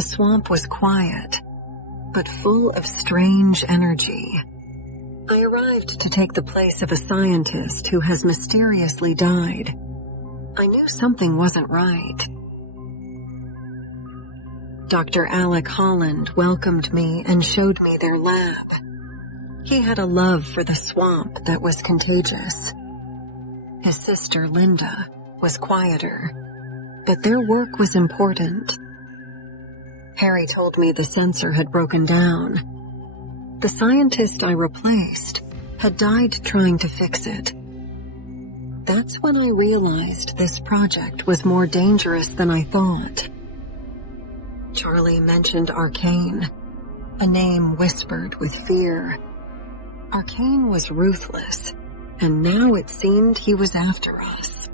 The swamp was quiet, but full of strange energy. I arrived to take the place of a scientist who has mysteriously died. I knew something wasn't right. Dr. Alec Holland welcomed me and showed me their lab. He had a love for the swamp that was contagious. His sister, Linda, was quieter, but their work was important. Harry told me the sensor had broken down. The scientist I replaced had died trying to fix it. That's when I realized this project was more dangerous than I thought. Charlie mentioned Arcane, a name whispered with fear. Arcane was ruthless, and now it seemed he was after us.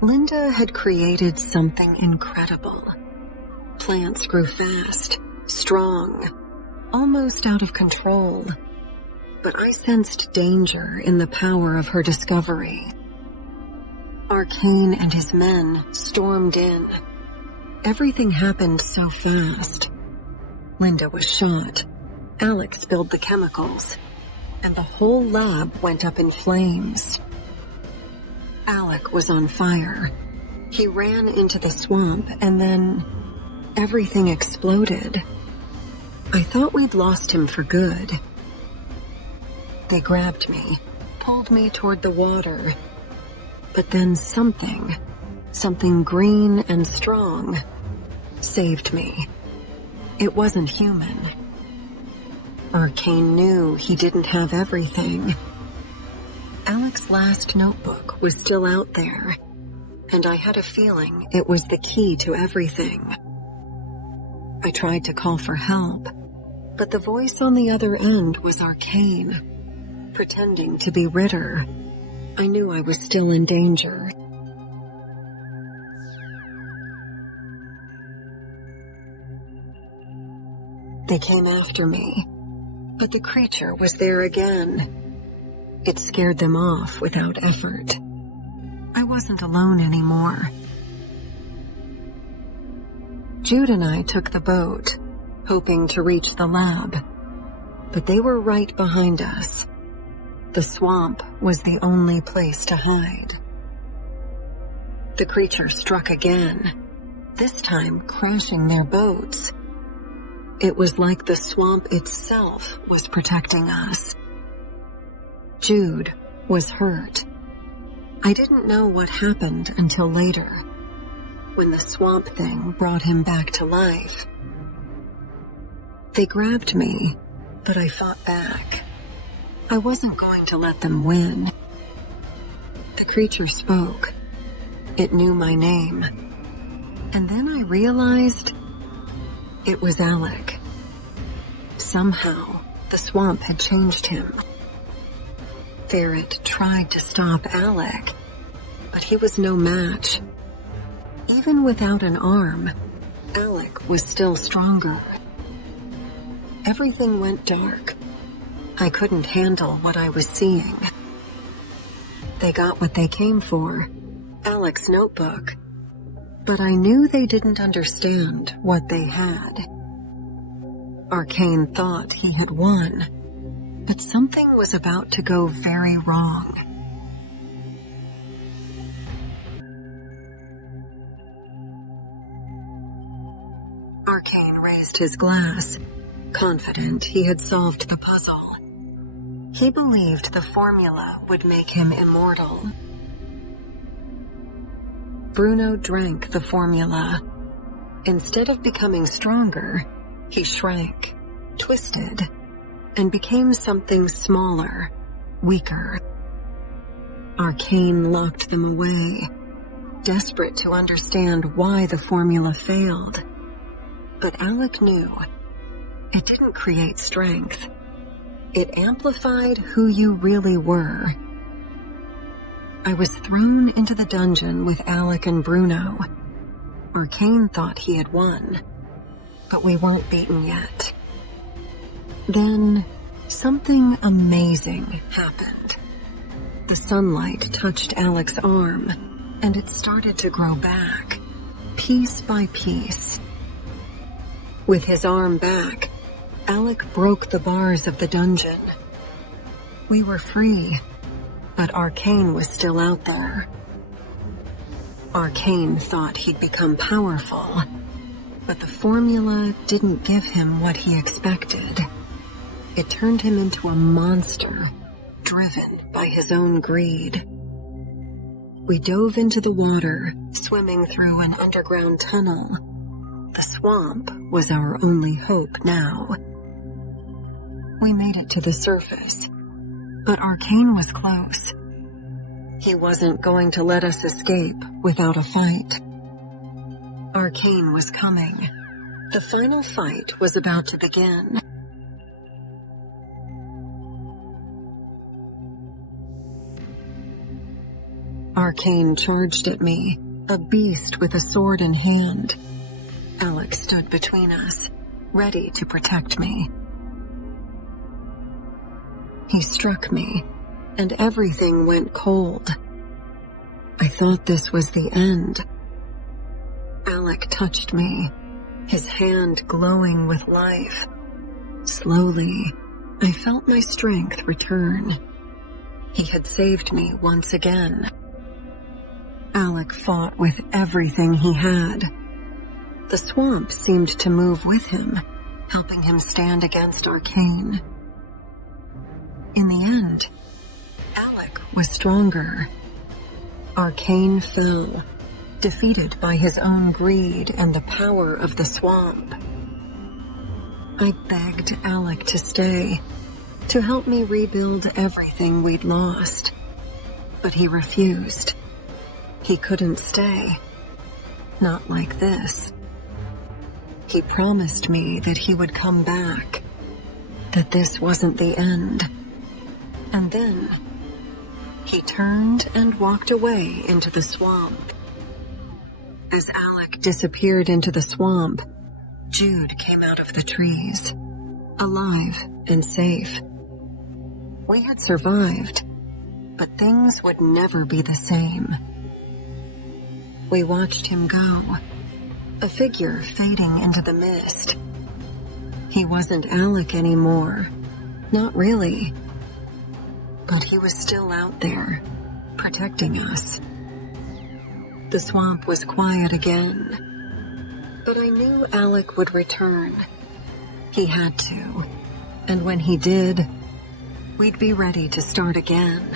Linda had created something incredible. Plants grew fast, strong, almost out of control. But I sensed danger in the power of her discovery. Arcane and his men stormed in. Everything happened so fast. Linda was shot. Alec spilled the chemicals, and the whole lab went up in flames. Alec was on fire. He ran into the swamp, and then everything exploded. I thought we'd lost him for good. They grabbed me, pulled me toward the water, but then something green and strong, saved me. It wasn't human. Arcane knew he didn't have everything. Alec's last notebook was still out there, and I had a feeling it was the key to everything. I tried to call for help, but the voice on the other end was Arcane, pretending to be Ritter. I knew I was still in danger. They came after me, but the creature was there again. It scared them off without effort. I wasn't alone anymore. Jude and I took the boat, hoping to reach the lab, but they were right behind us. The swamp was the only place to hide. The creature struck again, this time crashing their boats. It was like the swamp itself was protecting us. Jude was hurt. I didn't know what happened until later, when the swampthing brought him back to life. They grabbed me, but I fought back. I wasn't going to let them win. The creature spoke. It knew my name. And then I realized it was Alec. Somehow, the swamp had changed him. Ferret tried to stop Alec, but he was no match. Even without an arm, Alec was still stronger. Everything went dark. I couldn't handle what I was seeing. They got what they came for, Alec's notebook. But I knew they didn't understand what they had. Arcane thought he had won, but something was about to go very wrong. Arcane raised his glass, confident he had solved the puzzle. He believed the formula would make him immortal. Bruno drank the formula. Instead of becoming stronger, he shrank, twisted, and became something smaller, weaker. Arcane locked them away, desperate to understand why the formula failed. But Alec knew it didn't create strength. It amplified who you really were. I was thrown into the dungeon with Alec and Bruno. Arcane thought he had won, but we weren't beaten yet. Then, something amazing happened. The sunlight touched Alec's arm, and it started to grow back, piece by piece. With his arm back, Alec broke the bars of the dungeon. We were free, but Arcane was still out there. Arcane thought he'd become powerful, but the formula didn't give him what he expected. It turned him into a monster, driven by his own greed. We dove into the water, swimming through an underground tunnel. The swamp was our only hope now. We made it to the surface, but Arcane was close. He wasn't going to let us escape without a fight. Arcane was coming. The final fight was about to begin. Arcane charged at me, a beast with a sword in hand. Alec stood between us, ready to protect me. He struck me, and everything went cold. I thought this was the end. Alec touched me, his hand glowing with life. Slowly, I felt my strength return. He had saved me once again. Alec fought with everything he had. The swamp seemed to move with him, helping him stand against Arcane. In the end, Alec was stronger. Arcane fell, defeated by his own greed and the power of the swamp. I begged Alec to stay, to help me rebuild everything we'd lost, but he refused. He couldn't stay. Not like this. He promised me that he would come back, that this wasn't the end. And then, he turned and walked away into the swamp. As Alec disappeared into the swamp, Jude came out of the trees, alive and safe. We had survived, but things would never be the same. We watched him go, a figure fading into the mist. He wasn't Alec anymore, not really. But he was still out there, protecting us. The swamp was quiet again, but I knew Alec would return. He had to, and when he did, we'd be ready to start again.